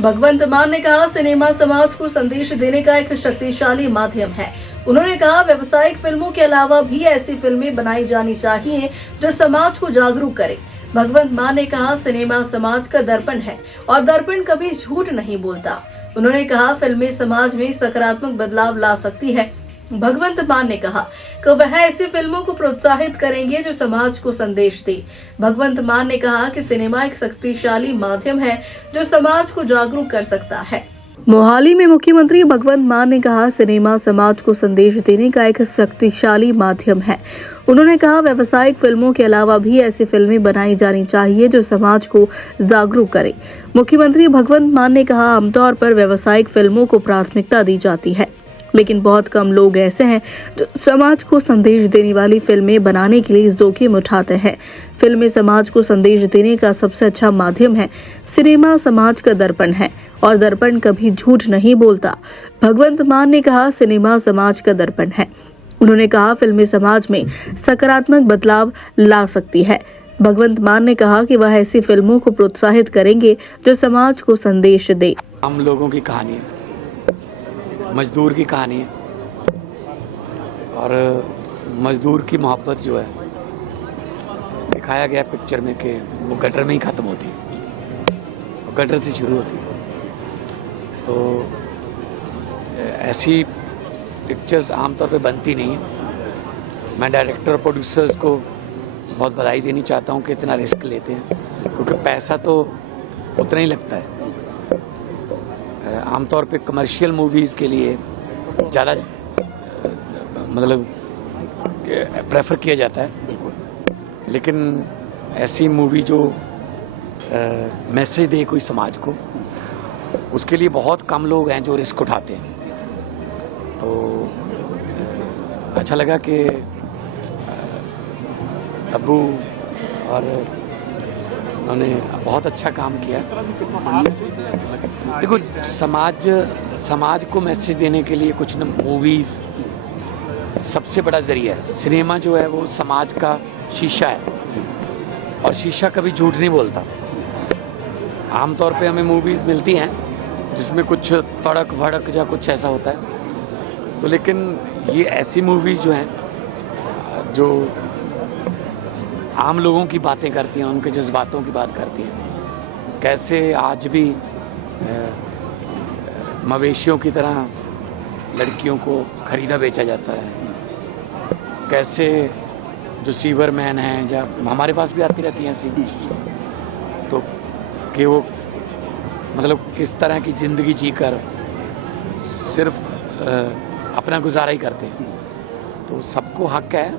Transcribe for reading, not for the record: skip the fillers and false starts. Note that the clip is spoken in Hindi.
भगवंत मान ने कहा, सिनेमा समाज को संदेश देने का एक शक्तिशाली माध्यम है। उन्होंने कहा, व्यावसायिक फिल्मों के अलावा भी ऐसी फिल्में बनाई जानी चाहिए जो समाज को जागरूक करे। भगवंत मान ने कहा, सिनेमा समाज का दर्पण है और दर्पण कभी झूठ नहीं बोलता। उन्होंने कहा, फिल्में समाज में सकारात्मक बदलाव ला सकती है। भगवंत मान ने कहा कि वह ऐसी फिल्मों को प्रोत्साहित करेंगे जो समाज को संदेश दे। भगवंत मान ने कहा कि सिनेमा एक शक्तिशाली माध्यम है जो समाज को जागरूक कर सकता है। मोहाली में मुख्यमंत्री भगवंत मान ने कहा, सिनेमा समाज को संदेश देने का एक शक्तिशाली माध्यम है। उन्होंने कहा, व्यावसायिक फिल्मों के अलावा भी ऐसी फिल्में बनाई जानी चाहिए जो समाज को जागरूक करे। मुख्यमंत्री भगवंत मान ने कहा, आमतौर पर व्यावसायिक फिल्मों को प्राथमिकता दी जाती है, लेकिन बहुत कम लोग ऐसे हैं जो समाज को संदेश देने वाली फिल्में बनाने के लिए जोखिम उठाते हैं। फिल्में समाज को संदेश देने का सबसे अच्छा माध्यम है। सिनेमा समाज का दर्पण है और दर्पण कभी झूठ नहीं बोलता। भगवंत मान ने कहा, सिनेमा समाज का दर्पण है। उन्होंने कहा, फिल्में समाज में सकारात्मक बदलाव ला सकती है। भगवंत मान ने कहा कि वह ऐसी फिल्मों को प्रोत्साहित करेंगे जो समाज को संदेश दे। हम लोगों की कहानी है, मजदूर की कहानी है और मजदूर की मोहब्बत जो है दिखाया गया पिक्चर में कि वो गटर में ही ख़त्म होती है और गटर से शुरू होती है। तो ऐसी पिक्चर्स आमतौर पे बनती नहीं है। मैं डायरेक्टर और प्रोड्यूसर्स को बहुत बधाई देनी चाहता हूँ कि इतना रिस्क लेते हैं, क्योंकि पैसा तो उतना ही लगता है। आमतौर पे कमर्शियल मूवीज़ के लिए ज़्यादा मतलब प्रेफर किया जाता है, लेकिन ऐसी मूवी जो मैसेज दे कोई समाज को, उसके लिए बहुत कम लोग हैं जो रिस्क उठाते हैं। तो अच्छा लगा कि तब्बू और उन्होंने बहुत अच्छा काम किया। देखो, समाज को मैसेज देने के लिए कुछ न मूवीज़ सबसे बड़ा ज़रिया है। सिनेमा जो है वो समाज का शीशा है और शीशा कभी झूठ नहीं बोलता। आमतौर पे हमें मूवीज़ मिलती हैं जिसमें कुछ तड़क भड़क या कुछ ऐसा होता है, तो लेकिन ये ऐसी मूवीज़ जो हैं जो आम लोगों की बातें करती हैं, उनके जज्बातों की बात करती हैं। कैसे आज भी मवेशियों की तरह लड़कियों को खरीदा बेचा जाता है, कैसे जो सीवर मैन हैं, जब हमारे पास भी आती रहती हैं ऐसी, तो कि वो मतलब किस तरह की ज़िंदगी जीकर सिर्फ अपना गुजारा ही करते हैं। तो सबको हक है